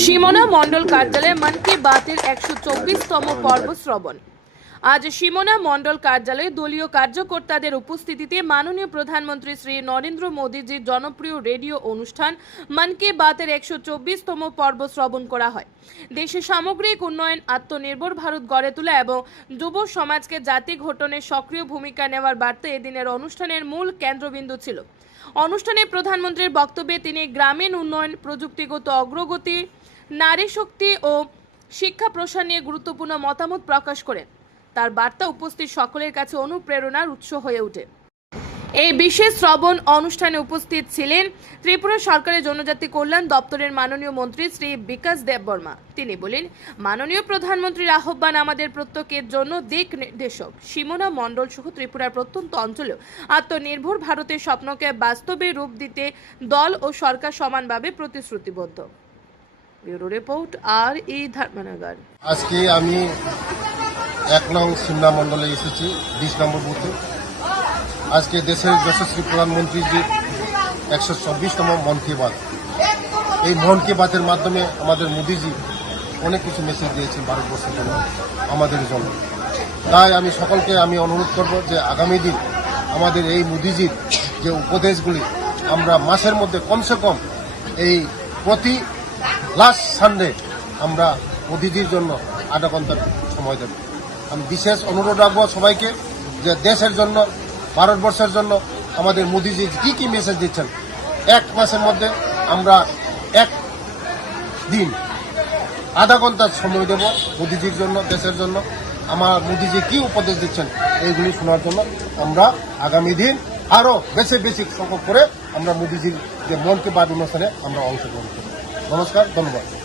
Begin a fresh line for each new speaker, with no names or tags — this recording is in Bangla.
সীমনা মণ্ডল কার্যালয়ে মন কি বাতের একশো চব্বিশতম পর্ব শ্রবণ। আজ সীমনা মণ্ডল কার্যালয়ে দলীয় কার্যকর্তাদের উপস্থিতিতে মাননীয় প্রধানমন্ত্রী শ্রী নরেন্দ্র মোদীজির জনপ্রিয় রেডিও অনুষ্ঠান মন কি বাতের একশো চব্বিশতম পর্ব শ্রবণ করা হয়। দেশের সামগ্রিক উন্নয়ন, আত্মনির্ভর ভারত গড়ে তোলা এবং যুব সমাজকে জাতি ঘটনে সক্রিয় ভূমিকা নেওয়ার বার্তা এদিনের অনুষ্ঠানের মূল কেন্দ্রবিন্দু ছিল। অনুষ্ঠানে প্রধানমন্ত্রীর বক্তব্যে তিনি গ্রামীণ উন্নয়ন, প্রযুক্তিগত অগ্রগতি, নারী শক্তি ও শিক্ষা প্রসার নিয়ে গুরুত্বপূর্ণ মতামত প্রকাশ করেন। তার বার্তা উপস্থিত সকলের কাছে অনুপ্রেরণার উৎস হয়ে ওঠে। এই বিশেষ শ্রবণ অনুষ্ঠানে উপস্থিত ছিলেন ত্রিপুরা সরকারের জনজাতি কল্যাণ দপ্তরের মাননীয় মন্ত্রী শ্রী বিকাশ দেববর্মা তিনি বলেন, মাননীয় প্রধানমন্ত্রীর আহ্বান আমাদের প্রত্যেকের জন্য দিক নির্দেশক। সীমনা মণ্ডল সহ ত্রিপুরার প্রত্যন্ত অঞ্চলেও আত্মনির্ভর ভারতের স্বপ্নকে বাস্তবে রূপ দিতে দল ও সরকার সমানভাবে প্রতিশ্রুতিবদ্ধ। ব্যুরো রিপোর্ট আর ই ধর্মনগর।
আজকে আমি এক নং সিমনা মণ্ডলে এসেছি, বিশ নম্বর বুথে। আজকে দেশের যশস্বী প্রধানমন্ত্রীজির একশো চব্বিশতম মন কি বাত। এই মন কি বাতের মাধ্যমে আমাদের মোদিজি অনেক কিছু মেসেজ দিয়েছেন ভারতবর্ষের জন্য, আমাদের জন্য। তাই আমি সকলকে আমি অনুরোধ করব যে আগামী দিন আমাদের এই মোদিজির যে উপদেশগুলি আমরা মাসের মধ্যে কমসে কম এই প্রতি লাস্ট সানডে আমরা মোদিজির জন্য আধা ঘণ্টা সময় দেব। আমি বিশেষ অনুরোধ রাখব সবাইকে যে দেশের জন্য, ভারতবর্ষের জন্য আমাদের মোদিজি কি কি মেসেজ দিচ্ছেন। এক মাসের মধ্যে আমরা এক দিন আধা ঘণ্টা সময় দেব মোদিজির জন্য, দেশের জন্য। আমার মোদিজি কি উপদেশ দিচ্ছেন এইগুলি শোনার জন্য আমরা আগামী দিন আরও বেশি বেশি সংখ্যক করে আমরা মোদিজির যে মন কি বাত অনুষ্ঠানে আমরা অংশগ্রহণ করব। নমস্কার, ধন্যবাদ।